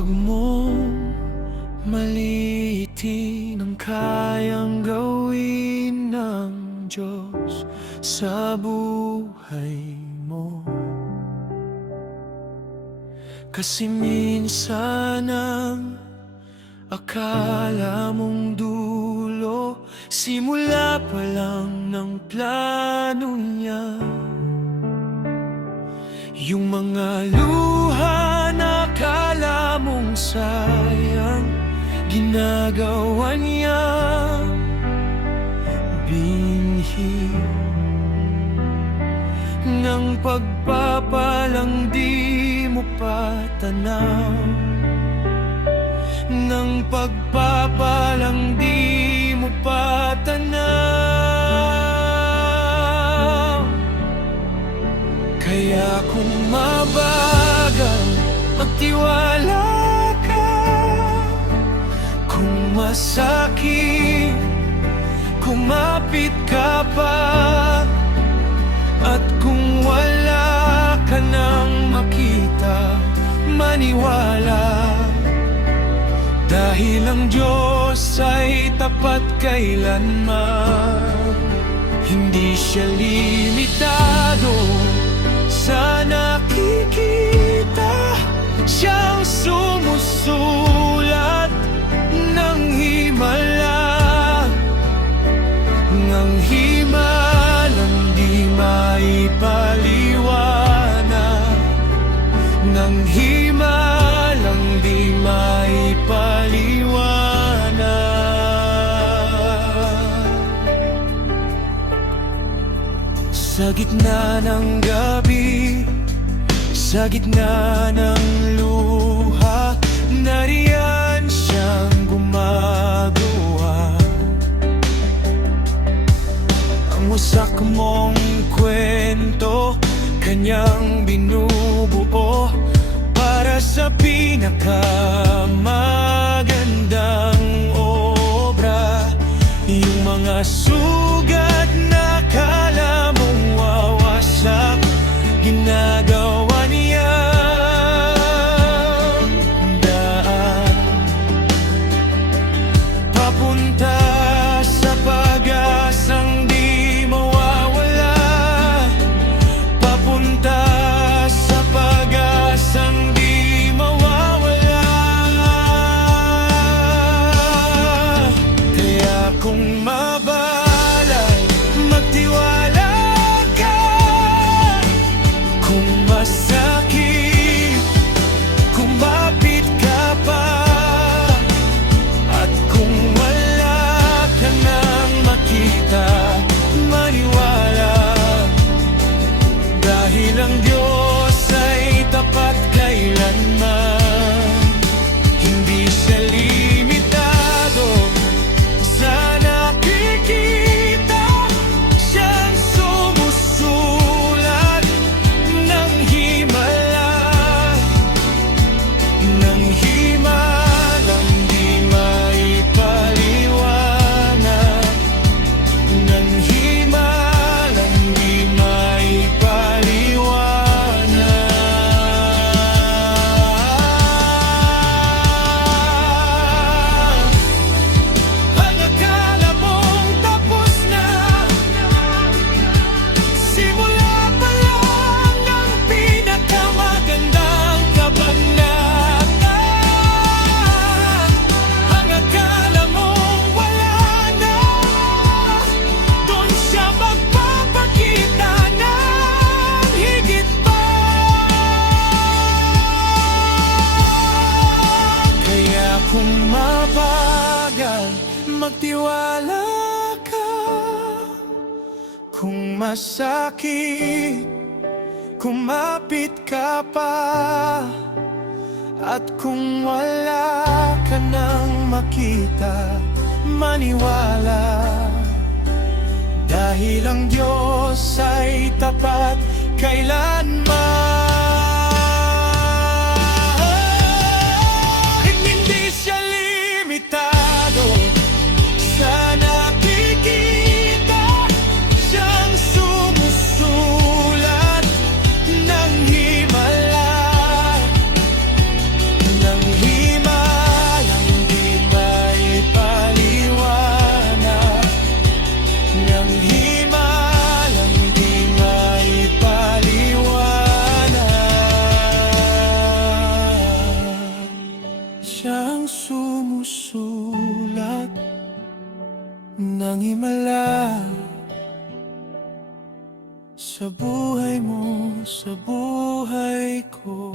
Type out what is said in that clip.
Huwag mong maliitin ang kayang gawin ng Diyos sa buhay mo. Kasi minsan ang akala mong dulo, simula pa lang ng plano niya. Yung mga luha na akala mong sayang, ginagawa niya binhi ng pagpapalang di mo pa tanaw, ng pagpapalang di mo pa tanaw. Kaya kung mabagal, magtiwala ka. Kung masakit, kumapit ka pa. At kung wala ka nang makita, maniwala. Dahil ang Diyos ay tapat kailanman. Hindi siya limitado sa nakikita. Siyang sumusulat ng himala, ng himalang di maipaliwanag, ng himalang di maipaliwanag. Sa gitna ng gabi, sa gitna ng luha, nariyan siyang gumagawa. Ang wasak mong kwento, kanyang binubuo para sa pinakamagandang obra. Yung mga sugat na akala mong wawasak, ginagawa niyang daan papunta sa pag-asang di mawawala, papunta sa pag-asang di mawawala. Kaya kung mabalay, magtiwala ka. Kung masakit, kumapit ka pa. At kung wala ka nang makita, maniwala. Dahil ang Diyos ay tapat kailanman. Hindi siya limitado sa nakikita. Siyang sumusulat ng himala, ng himalang di maipaliwanag, ng himalang di maipaliwanag. Ang akala mong tapos na, simula pa lang ang pinakamagandang kabanata. Ang akala mong wala na, doon siya magpapakita ng higit pa. Kaya kung mabagal, magtiwala ka. Kung masakit, kumapit ka pa. At kung wala ka nang makita, maniwala. Dahil ang Diyos ay tapat kailanman. Hindi siya limitado sa nakikita. Siyang sumusulat ng himala, ng himala. buhay mo, sa buhay ko.